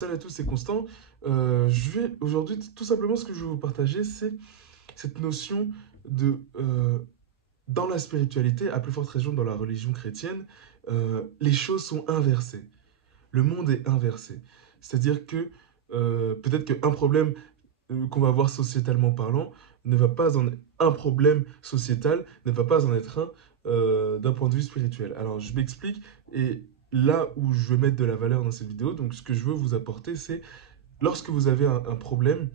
Salut à tous, c'est Constant. Je vais aujourd'hui, tout simplement, ce que je vais vous partager, c'est cette notion de, dans la spiritualité, à plus forte raison dans la religion chrétienne, les choses sont inversées. Le monde est inversé. C'est-à-dire que peut-être qu'un problème qu'on va voir sociétalement parlant ne va pas en un problème sociétal ne va pas en être un d'un point de vue spirituel. Alors je m'explique et là où je vais mettre de la valeur dans cette vidéo, donc ce que je veux vous apporter, c'est lorsque vous avez un problème,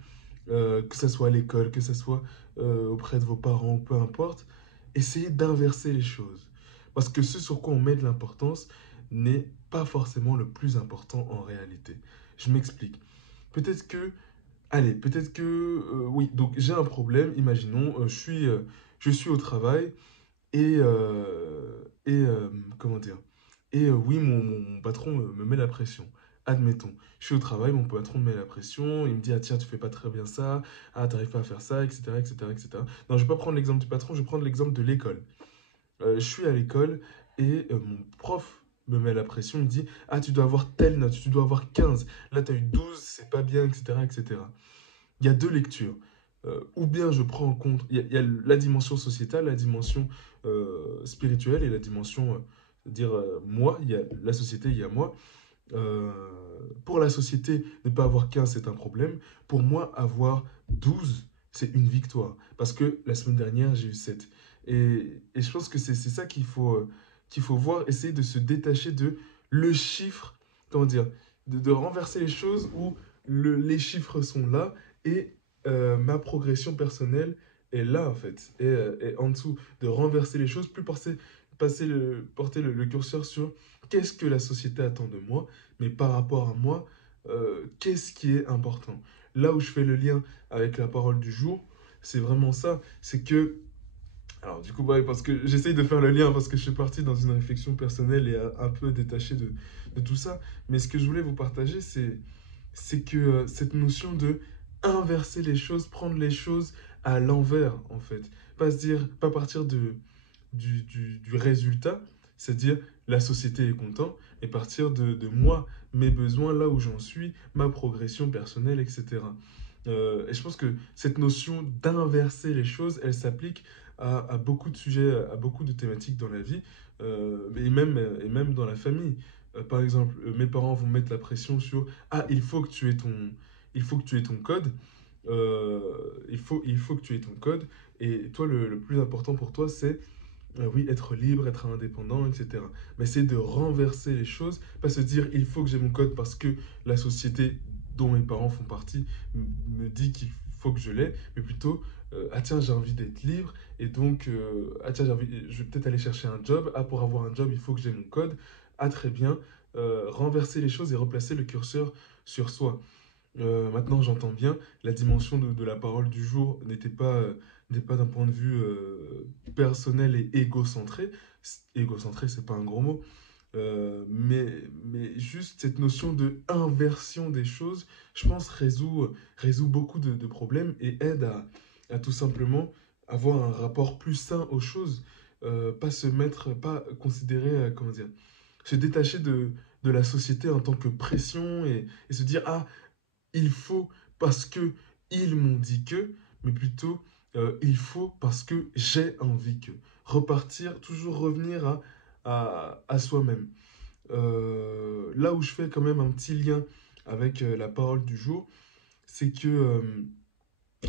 que ce soit à l'école, que ce soit auprès de vos parents, peu importe, essayez d'inverser les choses. Parce que ce sur quoi on met de l'importance n'est pas forcément le plus important en réalité. Je m'explique. Peut-être que, allez, peut-être que, oui, donc j'ai un problème, imaginons, je suis au travail comment dire, oui, mon patron me met la pression. Admettons, je suis au travail, mon patron me met la pression, il me dit, ah tiens, tu fais pas très bien ça, ah t'arrives pas à faire ça, etc., etc., etc. Non, je vais pas prendre l'exemple du patron, je vais prendre l'exemple de l'école. Je suis à l'école et mon prof me met la pression, il me dit, ah tu dois avoir telle note, tu dois avoir 15, là tu as eu 12, c'est pas bien, etc., etc. Il y a deux lectures. Ou bien je prends en compte, il y a la dimension sociétale, la dimension spirituelle et la dimension, dire moi, il y a la société, il y a moi. Euh, pour la société, ne pas avoir 15, c'est un problème. Pour moi, avoir 12, c'est une victoire. Parce que la semaine dernière, j'ai eu 7. Et je pense que c'est ça qu'il faut voir, essayer de se détacher de le chiffre, comment dire, de renverser les choses où les chiffres sont là et ma progression personnelle est là, en fait, est en dessous. De renverser les choses, plus porter le curseur sur qu'est-ce que la société attend de moi, mais par rapport à moi, qu'est-ce qui est important? Là où je fais le lien avec la parole du jour, c'est vraiment ça. C'est que, alors du coup, ouais, parce que j'essaye de faire le lien, parce que je suis parti dans une réflexion personnelle et un peu détaché de tout ça. Mais ce que je voulais vous partager, c'est que cette notion de inverser les choses, prendre les choses à l'envers, en fait. Pas se dire, pas partir du résultat, c'est-à-dire la société est contente, et partir de moi, mes besoins, là où j'en suis, ma progression personnelle, etc. Et je pense que cette notion d'inverser les choses, elle s'applique à beaucoup de sujets, à beaucoup de thématiques dans la vie, et même dans la famille. Par exemple, mes parents vont mettre la pression sur «Ah, il faut que tu aies ton code, il faut que tu aies ton code, et toi, le plus important pour toi, c'est oui, être libre, être indépendant, etc. Mais c'est de renverser les choses, pas se dire il faut que j'ai mon code parce que la société dont mes parents font partie me dit qu'il faut que je l'ai, mais plutôt ah tiens, j'ai envie d'être libre et donc ah tiens, je vais peut-être aller chercher un job. Ah, pour avoir un job, il faut que j'ai mon code. Ah, très bien. Renverser les choses et replacer le curseur sur soi. Maintenant, j'entends bien, la dimension de la parole du jour n'est pas d'un point de vue personnel et égocentré. Égocentré, c'est pas un gros mot. Mais juste cette notion de inversion des choses, je pense, résout beaucoup de problèmes et aide à tout simplement avoir un rapport plus sain aux choses. Pas considérer, comment dire, se détacher de la société en tant que pression et se dire, ah, il faut parce que ils m'ont dit que, mais plutôt il faut parce que j'ai envie que. Repartir, toujours revenir à soi-même. Là où je fais quand même un petit lien avec la parole du jour, c'est que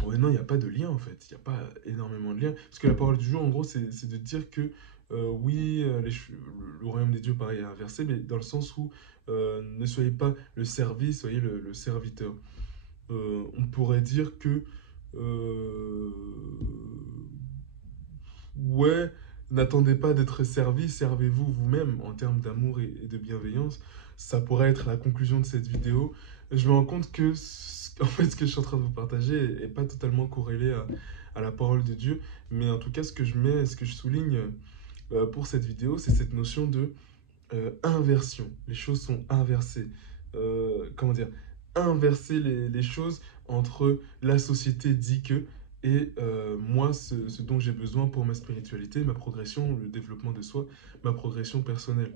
ouais, non, il n'y a pas de lien en fait, il n'y a pas énormément de lien. Parce que la parole du jour, en gros, c'est de dire que oui, le royaume des dieux, pareil, est inversé, mais dans le sens où ne soyez pas le service, soyez le serviteur. On pourrait dire que euh, ouais, n'attendez pas d'être servi, servez-vous vous-même en termes d'amour et de bienveillance. Ça pourrait être la conclusion de cette vidéo. Je me rends compte que en fait, ce que je suis en train de vous partager est pas totalement corrélé à la parole de Dieu, mais en tout cas, ce que je souligne pour cette vidéo, c'est cette notion de inversion. Les choses sont inversées. Comment dire? Inverser les choses entre la société dit que et moi, ce dont j'ai besoin pour ma spiritualité, ma progression, le développement de soi, ma progression personnelle.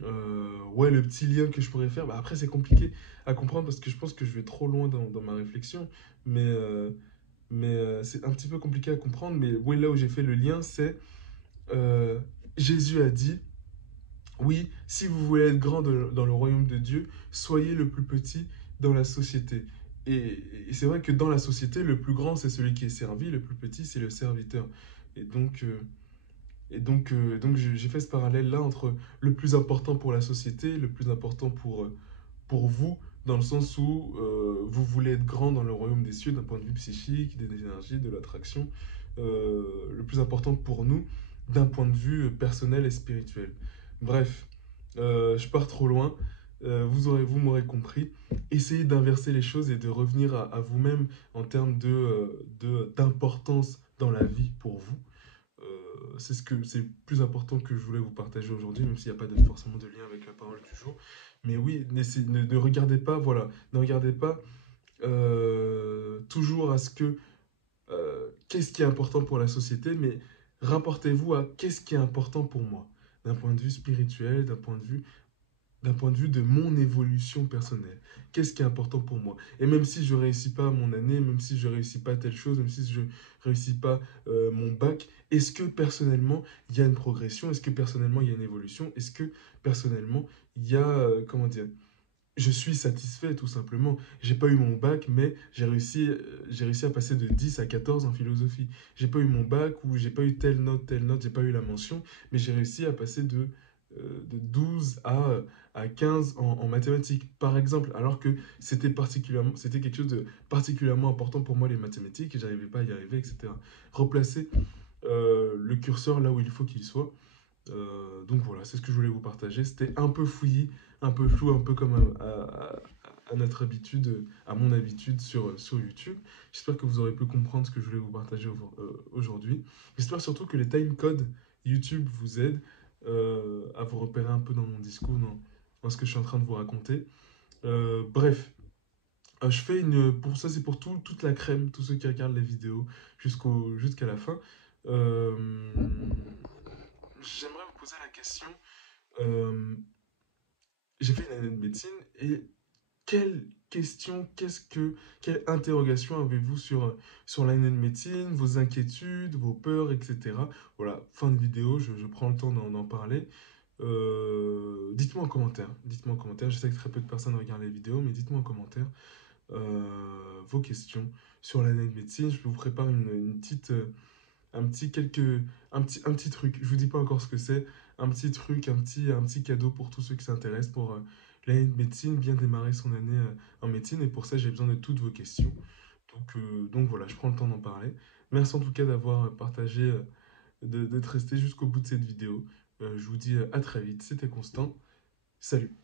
Ouais, le petit lien que je pourrais faire. Bah, après, c'est compliqué à comprendre parce que je pense que je vais trop loin dans ma réflexion. Mais c'est un petit peu compliqué à comprendre. Mais ouais, là où j'ai fait le lien, c'est euh, Jésus a dit, oui, si vous voulez être grand dans le royaume de Dieu, soyez le plus petit dans la société. Et c'est vrai que dans la société, le plus grand, c'est celui qui est servi, le plus petit, c'est le serviteur. Et donc, j'ai fait ce parallèle-là entre le plus important pour la société, le plus important pour vous, dans le sens où vous voulez être grand dans le royaume des cieux d'un point de vue psychique, des énergies, de l'attraction. Le plus important pour nous d'un point de vue personnel et spirituel. Bref, je pars trop loin. Vous m'aurez compris. Essayez d'inverser les choses et de revenir à vous-même en termes d'importance dans la vie pour vous. C'est le plus important que je voulais vous partager aujourd'hui, même s'il n'y a pas forcément de lien avec la parole du jour. Mais oui, ne regardez pas, voilà, ne regardez pas toujours à ce que qu'est-ce qui est important pour la société, mais rapportez-vous à qu'est-ce qui est important pour moi, d'un point de vue spirituel, d'un point de vue de mon évolution personnelle. Qu'est-ce qui est important pour moi? Et même si je ne réussis pas mon année, même si je ne réussis pas telle chose, même si je ne réussis pas mon bac, est-ce que personnellement, il y a une progression? Est-ce que personnellement, il y a une évolution? Est-ce que personnellement, il y a, comment dire, je suis satisfait tout simplement. J'ai pas eu mon bac, mais j'ai réussi à passer de 10 à 14 en philosophie. J'ai pas eu mon bac ou j'ai pas eu telle note, j'ai pas eu la mention, mais j'ai réussi à passer de 12 à 15 en mathématiques, par exemple, alors que c'était quelque chose de particulièrement important pour moi, les mathématiques, et j'arrivais pas à y arriver, etc. Replacer le curseur là où il faut qu'il soit. Donc voilà, c'est ce que je voulais vous partager. C'était un peu fouillis, un peu flou, un peu comme à notre habitude, à mon habitude sur YouTube. J'espère que vous aurez pu comprendre ce que je voulais vous partager aujourd'hui. J'espère surtout que les timecodes YouTube vous aident à vous repérer un peu dans mon discours, dans ce que je suis en train de vous raconter. Bref, je fais pour ça, c'est pour toute la crème, tous ceux qui regardent les vidéos jusqu'à la fin. Euh, J'aimerais vous poser la question. euh, j'ai fait une année de médecine et quelle question, quelle interrogation avez-vous sur l'année de médecine, vos inquiétudes, vos peurs, etc. Voilà, fin de vidéo, je prends le temps d'en parler. Dites-moi en commentaire, dites-moi en commentaire. Je sais que très peu de personnes regardent les vidéos, mais dites-moi en commentaire vos questions sur l'année de médecine. Je vous prépare une petite, un petit quelque, un petit truc. Je vous dis pas encore ce que c'est. Un petit truc, un petit cadeau pour tous ceux qui s'intéressent pour l'année de médecine, bien démarrer son année en médecine. Et pour ça, j'ai besoin de toutes vos questions. Donc voilà, je prends le temps d'en parler. Merci en tout cas d'avoir partagé, d'être resté jusqu'au bout de cette vidéo. Je vous dis à très vite. C'était Constant. Salut.